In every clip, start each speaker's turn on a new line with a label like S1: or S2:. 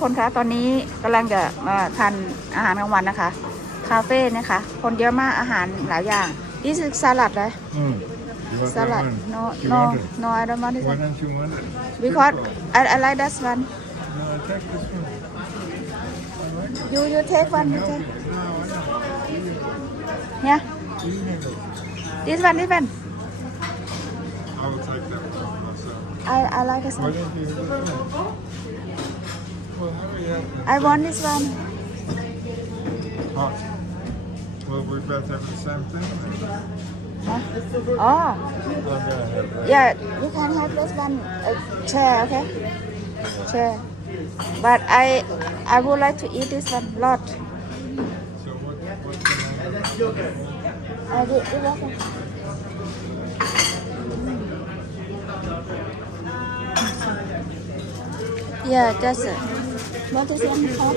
S1: คนคะตอนนี้กำลังจะมาทานอาหารกลางวันนะคะคาเฟ่นะคะคนเยอะมากอาหารหลายอย่างนี่คือสลัดเลยสลัดโนโนโนอะไรปมาณนี้ส่ะวิคอาะอะไรได้สั้นยูยูเทควันเนี่ยดิสวันดิสวันไออะไรก็สั I want this one. Hot. Well, we both have the same thing. Then. Huh? Oh. Yeah, you can have this one a uh, chair, okay? Chair. But I I would like to eat this one lot. So what, what can I I did it Yeah, that's it. Bớt cho xem không?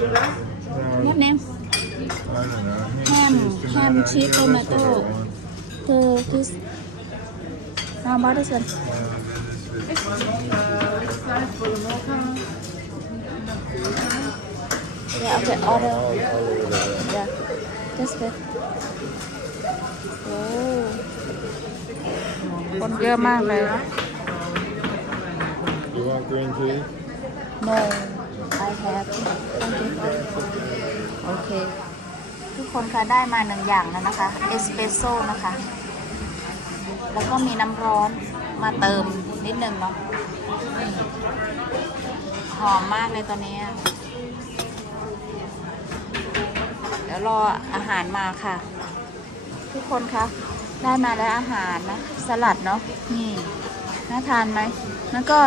S1: Nhấp nem Ham, ham cheese tomato Two kiss nào bought this one Yeah, okay, order Yeah, just good Oh Con kia mang này
S2: You want green tea?
S1: No I have โอเค ทุกคนคะได้มาหนึ่งอย่างแล้วนะคะเอสเปรสโซ่นะคะ แล้วก็มีน้ำร้อน มาเติม นิดนึงเนาะหอมมากเลยตอนนี้เดี๋ยวรออาหารมาค่ะ ทุกคนคะได้มาแล้วอาหารนะ สลัดเนาะนี่น่าทานไหมแล้วก็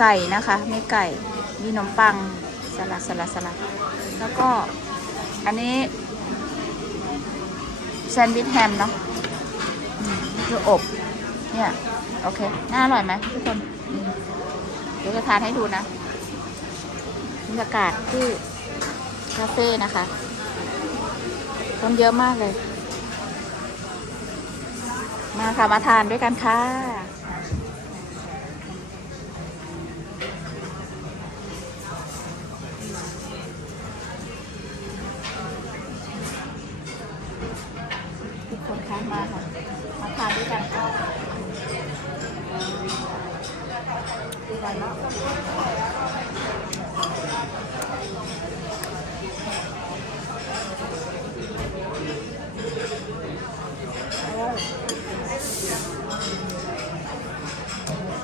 S1: ไก่นะคะมีไก่มีขนมปังสลัด สลัด สลัด แล้วก็อันนี้ แซนด์วิชแฮม เนาะคืออบ เนี่ย โอเค น่าอร่อยไหมทุกคนเดี๋ยวจะทานให้ดูนะบรรยากาศที่คาเฟ่นะคะคนเยอะมากเลย มาค่ะ มาทานด้วยกันค่ะนะคะมาคมาทานด้วยกันก็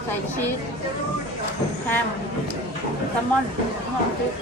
S1: ใส่ชีสแฮมแซลมอนหอมจด